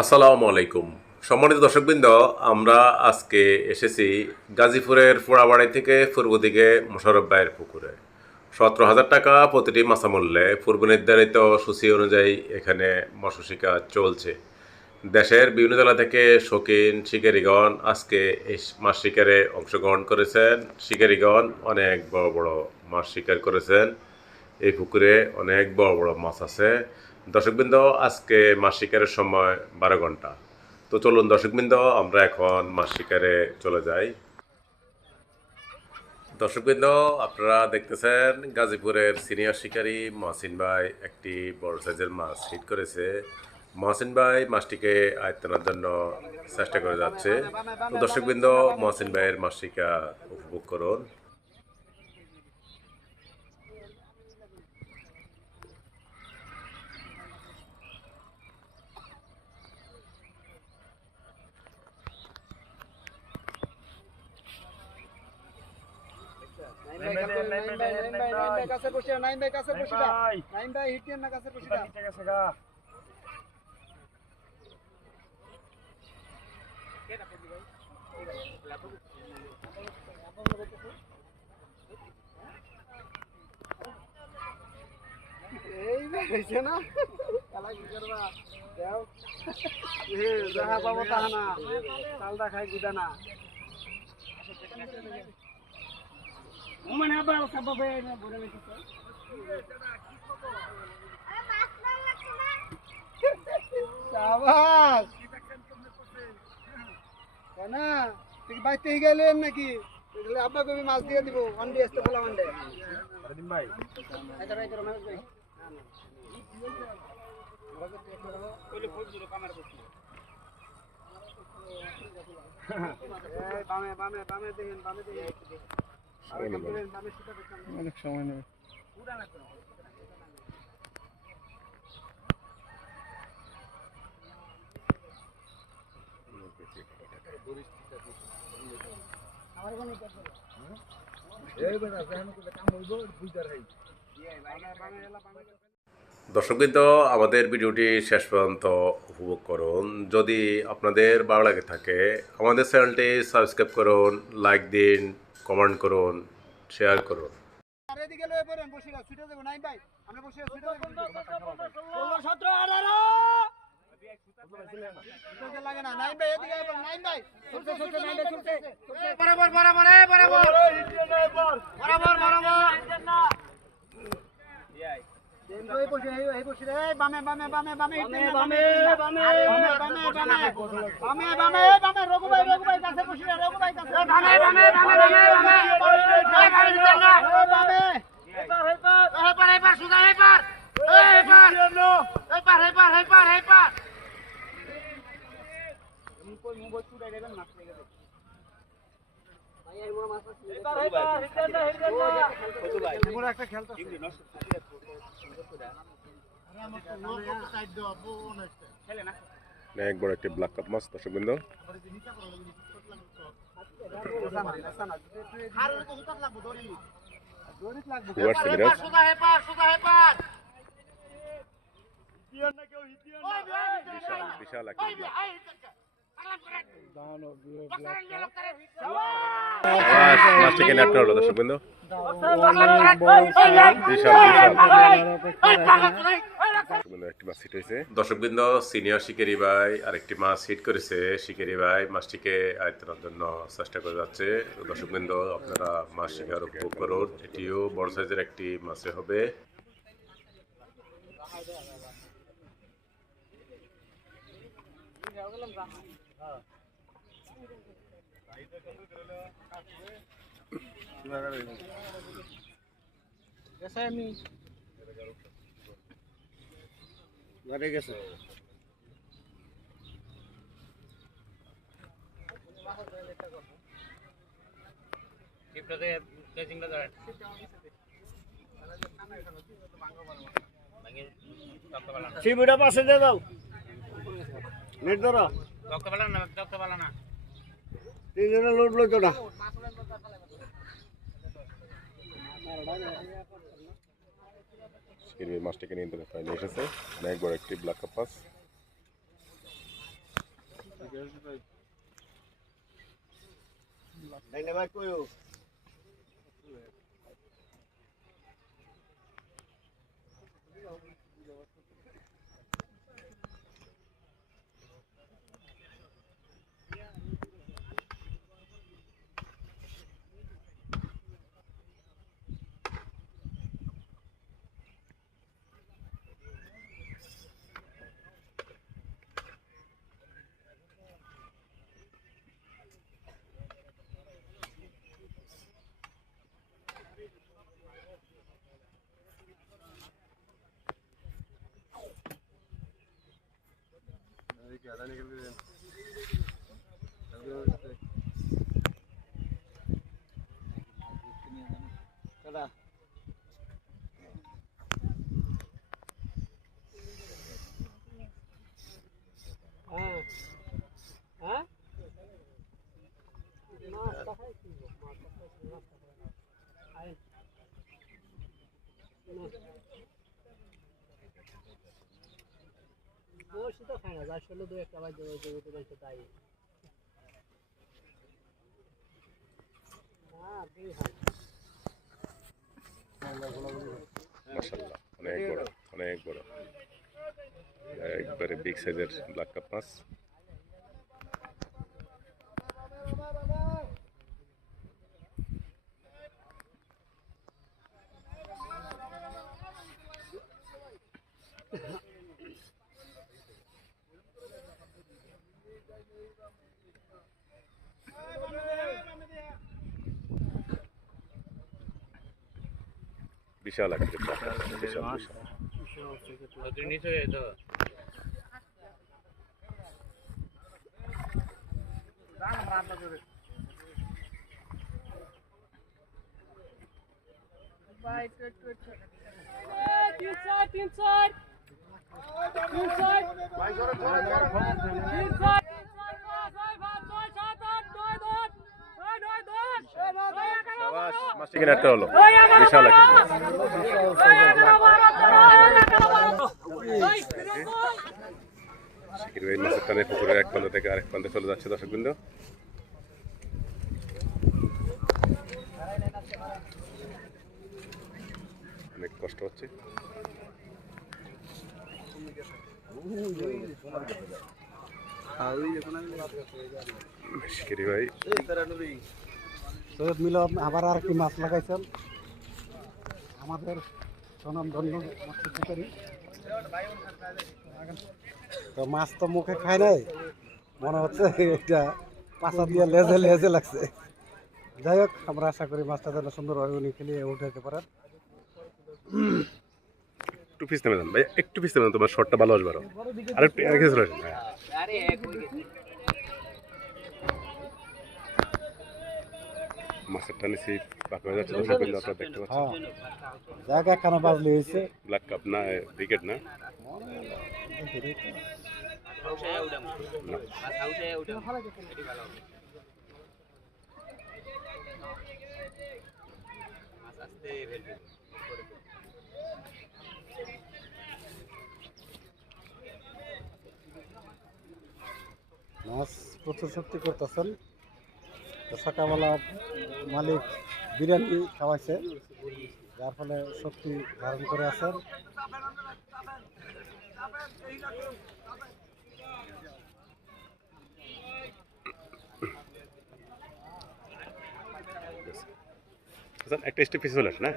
আসসালামু আলাইকুম সম্মানিত দর্শকবৃন্দ, আমরা আজকে এসেছি গাজীপুরের পোড়াবাড়ি থেকে পূর্ব দিকে মোশাররফ ভাইয়ের পুকুরে। 17,000 টাকা প্রতিটি মাছা মূল্যে পূর্ব নির্ধারিত সূচি অনুযায়ী এখানে মৎস্য শিকার চলছে। দেশের বিভিন্ন জেলা থেকে শৌখিন শিকারীগণ আজকে এই মাছ শিকারে অংশগ্রহণ করেছেন। শিকারীগণ অনেক বড় বড় মাছ শিকার করেছেন। এই পুকুরে অনেক বড় বড় মাছ আছে। দর্শকবৃন্দ, আজকে মাছ শিকারের সময় 12 ঘন্টা। তো চলুন দর্শকবৃন্দ, আমরা এখন মাছ শিকারে চলে যাই। দর্শকবৃন্দ, আপনারা দেখতেছেন গাজীপুরের সিনিয়র শিকারী মহসিন ভাই একটি বড় সাইজের মাছ হিট করেছে। মহসিন ভাই মাছটিকে আয়ত্ত আনার জন্য চেষ্টা করে যাচ্ছে। তো দর্শকবৃন্দ, মহসিন ভাইয়ের মাছ শিকার উপভোগ করুন। বাইতে গেলেন নাকি আব্বা কবি মাছ দিয়ে দিব অন্ডি আসতে বললাম অন্ডে ভাই অনেক সময় নেই। দর্শকবৃন্দ, আমাদের ভিডিওটি শেষ পর্যন্ত উপভোগ করুন। যদি আপনাদের ভালো লাগে থাকে আমাদের চ্যানেলটি সাবস্ক্রাইব করুন, লাইক দিন, কমেন্ট করুন, শেয়ার করুন। অনেক বড় একটি ব্ল্যাক কাপ মাছ দর্শকবৃন্দ। বিশাল মাছটিকে নেট হলো দর্শকবৃন্দ। দর্শকবৃন্দ, সিনিয়র শিকারি ভাই আরেকটি মাছ হিট করেছে। শিকারি ভাই মাছটিকে আয়ত্তের জন্য চেষ্টা করে যাচ্ছে। দর্শকবৃন্দ, আপনারা মাছ শিকার উপভোগ করুন। এটিও বড় সাইজের একটি মাছে হবে। গেছে সিবিটা পাশে দিয়ে দাও নেট ধরো তিনজনে লোড লইতো না মাছটাকে নিয়ে ফাইলে এসেছে অনেক বড় একটি ব্ল্যাক কাপ মাছ। ধন্যবাদ কইও Kada. Hah? Nasta খাইছি আই বসে তো খাই না আসলে দু একটা বাজে ওই যে তাই হ্যাঁ দুই হয় মাশাআল্লাহ অনেক বড় একবারে বিগ সাইজের ব্ল্যাক কাপ মাছ। বিশাল একটা বিশাল মাছটাকে নেট করা হলো বিশাল একটা শিকির ভাই মাছের টানে পুকুরের এক প্রান্ত থেকে আরেক প্রান্তে চলে যাচ্ছে দর্শকবৃন্দ। অনেক কষ্ট হচ্ছে শিকির ভাই সৈয়দ মিলন আবার আর কি মাছ লাগাইছেন আমাদের স্বনামধন্য মৎস্যজীবী তো মাছ তো মুখে খায় নাই মনে হচ্ছে এটা পাশা দিয়ে লেজে লাগছে। যাই হোক আমরা আশা করি মাছটা যেন সুন্দরভাবে উনি খেলিয়ে উঠাতে পারেন। একটু পিস নেমে যান ভাই, একটু পিস নেমে যান, তোমার শটটা ভালো আসবে আরো। আর একটু এগিয়ে চলে আসেন। মাছের টানে সেই বাঁকা হয়ে যাচ্ছে দর্শকবৃন্দ, আপনারা দেখতে পাচ্ছেন। জায়গা কেন বাজলি হয়েছে ব্ল্যাক কাপ না ব্রিগেড না মাছ প্রচুর শক্তি করতেছেন। তো সকালবেলা মালিক বিরিয়ানি খাওয়াইছে যার ফলে শক্তি ধারণ করে আছেন। একটা স্টেপ পিছিয়ে চলে আসে না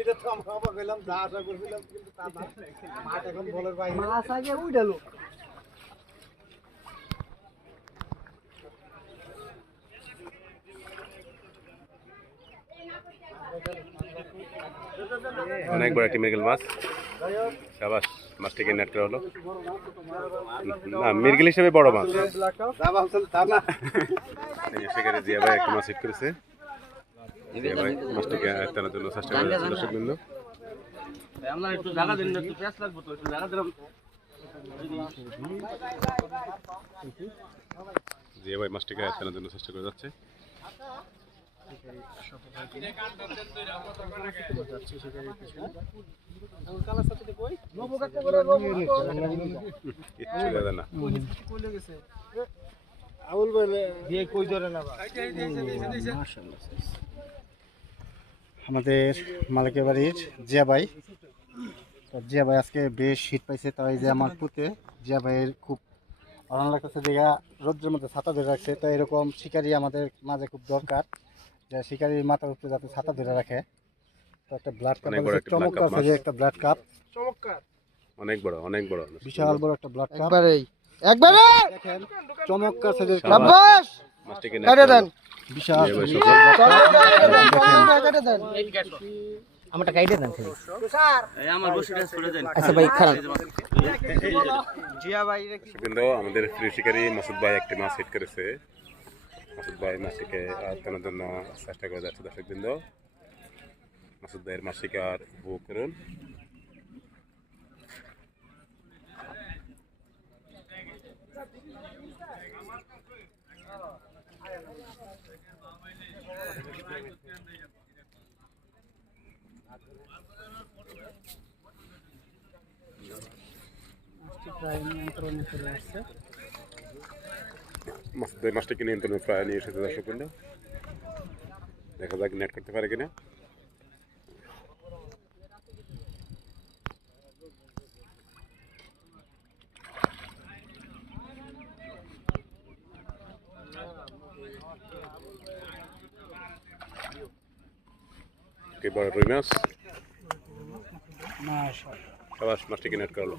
এটা তো আমরা অবাক হইলাম, যা আশা করছিলাম কিন্তু তা না। মাছ এখন বলের বাইরে, মাছ আগে উইডালো। অনেক বড় একটি মৃগেল মাছ, সাবাস। মাছটিকে নেট করা হলো না, মৃগেল হিসেবে বড় মাছ। সেখানে জিয়া ভাই একটা মাছ হিট করেছে। জিয়া ভাই মাছটিকে আয়ত্তানোর জন্য চেষ্টা করে যাচ্ছে দর্শকবৃন্দ। আমরা একটু জায়গা দিন না, একটু পেঁয়াজ লাগবে তো, একটু জায়গা দিলাম। জিয়া ভাই মাছটিকে আয়ত্তানোর জন্য চেষ্টা করে যাচ্ছে। কিচ্ছু দেয় না। আউল বলে দিয়ে কই ধরে না আমাদের মালিকের বাড়ির জিয়া ভাই। তো জিয়া ভাই আজকে বেশ শীত পাইছে, তাই যে আমার পুঁতে জিয়া ভাইয়ের খুব আরাম লাগতেছে, দেখা রোদ্রের মধ্যে ছাতা ধরে রাখছে। তো এরকম শিকারি আমাদের মাঝে খুব দরকার, যে শিকারির মাথার উপরে যাতে ছাতা ধরে রাখে। তো একটা ব্লাড কাপ, অনেক বড় একটা blood চমৎকার cup সাইজের মাছ। একটা ব্লাড কাপ, অনেক বড়, অনেক বড়। বিশাল বড় একটা ব্লাড কাপ। একবারে দেখেন চমৎকার সাইজের শাবাশ। বাস মাছটিকে কেটে দেন বিশাল জিয়া ভাই সাইজের সফল। কেটে দেন আমারটা কাইটে দেন খালি এই আমার বসিটা ছুড়ে দেন। আচ্ছা ভাই খারাপ দর্শকবৃন্দ, আমাদের প্রিয় শিকারী মাসুদ ভাই একটি মাছ হিট করেছে। মাসুদ ভাই মাছটিকে আয়ত্তানোর জন্য চেষ্টা করে যাচ্ছে দর্শকবৃন্দ। মাসুদ ভাইয়ের মাছ শিকার উপভোগ করুন। মাসুদ ভাই মাছটিকে নিয়ন্ত্রণে প্রায় নিয়ে এসেছে দর্শকবৃন্দ। দেখা যাক নেট করতে পারে কিনা। এবার রুই মাছ, সাবাস, মাছটিকে নেট করলো।